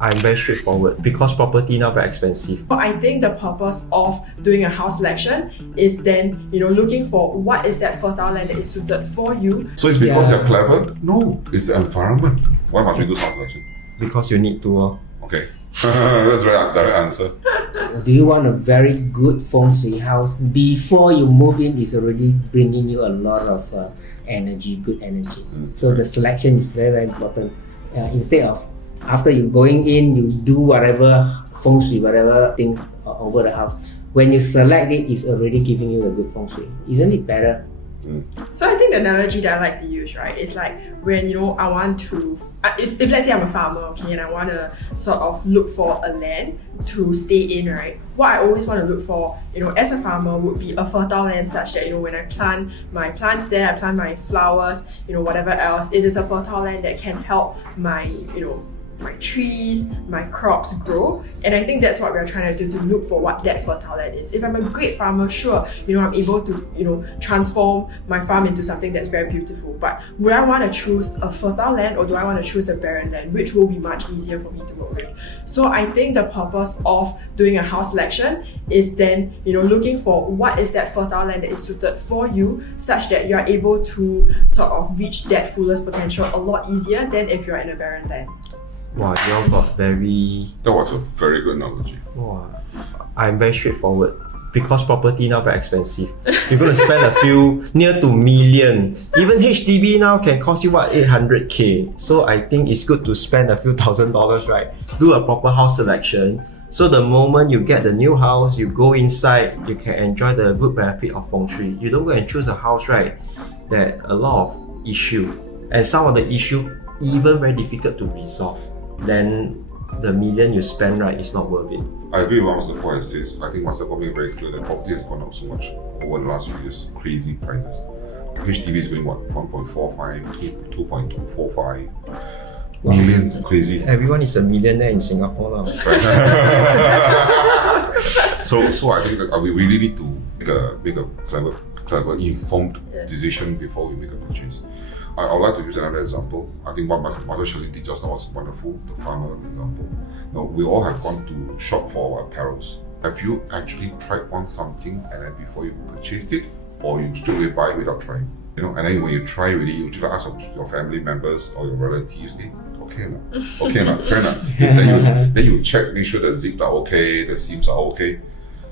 I'm very straightforward because property now very expensive. I think the purpose of doing a house selection is then, looking for what is that fertile land that is suited for you. So it's because you're clever? No, it's the environment. Why must we do house selection? Because you need to. Okay. That's a very direct answer. Do you want a very good feng shui house? Before you move in, it's already bringing you a lot of energy, good energy. So the selection is very, very important. Instead of after you going in, you do whatever feng shui, whatever things over the house. When you select it, it's already giving you a good feng shui. Isn't it better? So I think the analogy that I like to use, right, is like when I want to, if let's say I'm a farmer, okay, and I want to sort of look for a land to stay in, right, what I always want to look for, as a farmer would be a fertile land such that, when I plant my plants there, I plant my flowers, whatever else, it is a fertile land that can help my, my trees, my crops grow. And I think that's what we're trying to do, to look for what that fertile land is. If I'm a great farmer, sure, I'm able to, transform my farm into something that's very beautiful. But would I want to choose a fertile land, or do I want to choose a barren land, which will be much easier for me to work with? So I think the purpose of doing a house selection is then, looking for what is that fertile land that is suited for you, such that you're able to sort of reach that fullest potential a lot easier than if you're in a barren land. Wow, you all got very... That was a very good analogy. Wow. I'm very straightforward because property now very expensive. You're going to spend a few, near to million. Even HDB now can cost you 800k. So I think it's good to spend a few $1,000s, right? Do a proper house selection. So the moment you get the new house, you go inside, you can enjoy the good benefit of feng shui. You don't go and choose a house, right, that a lot of issue. And some of the issue even very difficult to resolve. Then the million you spend, right, is not worth it. I agree with what Mr. Koh says. I think Mr. Koh made very clear that property has gone up so much over the last few years. Crazy prices. HDB is going 1.45, 2.245 million. Crazy. Everyone is a millionaire in Singapore now. So I think that we really need to make a clever, informed decision before we make a purchase. I would like to use another example. I think what Mother Shirley did just now was wonderful, the farmer example. Now, we all have gone to shop for our apparels. Have you actually tried on something and then before you purchased it, or you straight away buy it without trying? And then when you try already, you usually ask your family members or your relatives, hey, okay now, fair enough. Then you check, make sure the zips are okay, the seams are okay.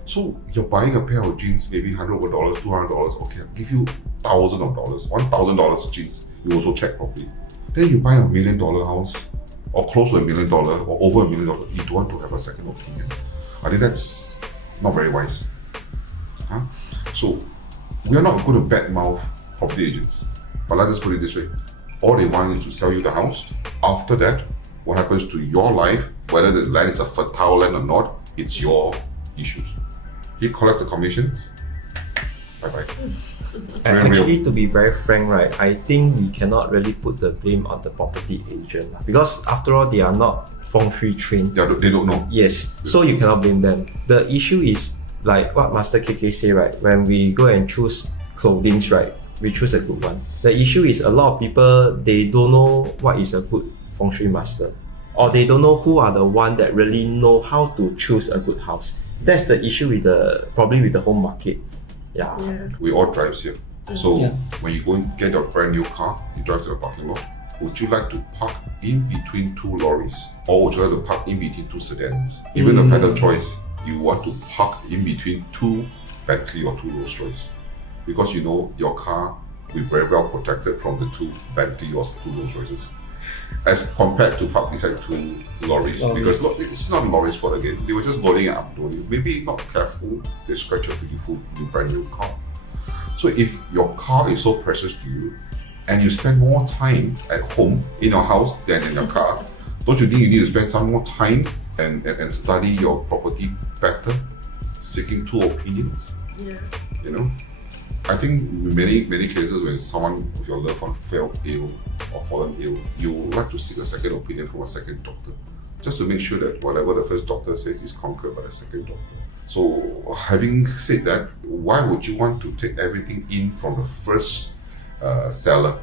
So you're buying a pair of jeans, maybe $100, $200, okay, I'll give you thousands of dollars, $1,000 jeans. You also check properly. Then you buy $1 million house, or close to $1 million, or over $1 million. You don't want to have a second opinion. I think that's not very wise. So we are not going to badmouth property agents, but let's just put it this way: all they want is to sell you the house. After that, what happens to your life, whether the land is a fertile land or not, it's your issues. He collects the commissions. Bye-bye. Actually, to be very frank, right, I think we cannot really put the blame on the property agent because after all, they are not feng shui trained. They don't know. Yes, so you cannot blame them. The issue is like what Master KK say, right? When we go and choose clothing, right, we choose a good one. The issue is a lot of people, they don't know what is a good feng shui master, or they don't know who are the one that really know how to choose a good house. That's the issue with probably with the home market. Yeah. We all drive here. So when you go and get your brand new car, you drive to the parking lot. Would you like to park in between two lorries, or would you like to park in between two sedans? Even a better choice, you want to park in between two Bentley or two Rolls Royce, because you know your car will be very well protected from the two Bentley or two Rolls Royces, as compared to park beside two lorries. Because it's not lorries' fault again. They were just loading and uploading. Maybe not careful, they scratch your beautiful new brand new car. So if your car is so precious to you, and you spend more time at home in your house than in your car, don't you think you need to spend some more time and study your property better, seeking two opinions? Yeah. I think in many cases when someone with your loved one fell ill or fallen ill, you would like to seek a second opinion from a second doctor, just to make sure that whatever the first doctor says is conquered by the second doctor. So having said that, why would you want to take everything in from the first seller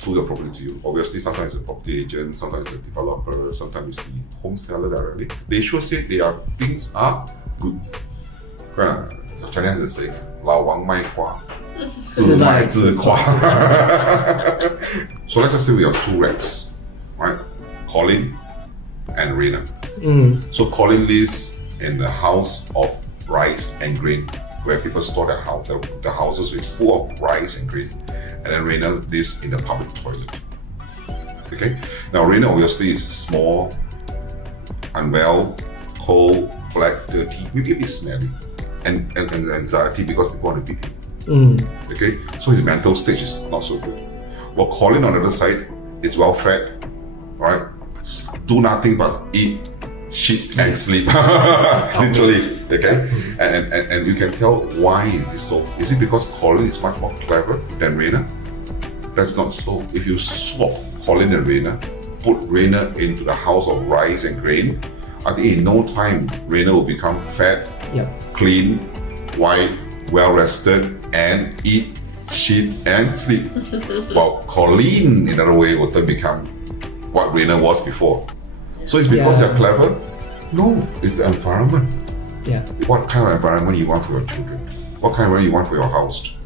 to the property to you. Obviously, sometimes it's a property agent, sometimes it's a developer, sometimes it's the home seller directly. They sure say things are good. Correct. So Chinese has a saying, 老王卖瓜，自卖自夸. So let's just say we have two rats, right? Colin and Raina. So Colin lives in the house of rice and grain, where people store their house, the houses is full of rice and grain. And then Raina lives in the public toilet. Okay? Now Raina obviously is small, unwell, cold, black, dirty, maybe a bit smelly, and anxiety because people want to beat him. Okay? So his mental stage is not so good. While Colin on the other side is well fed, right? Do nothing but eat, shit and sleep. Literally. Okay? And you can tell why is this so. Is it because Colin is much more clever than Raina? That's not so. If you swap Colin and Raina, put Raina into the house of rice and grain, I think in no time Raina will become fat, clean, white, well rested, and eat, shit and sleep. While Colin in another way will then become what Raina was before. So it's because they're clever? No, it's the environment. What kind of environment you want for your children? What kind of environment you want for your house?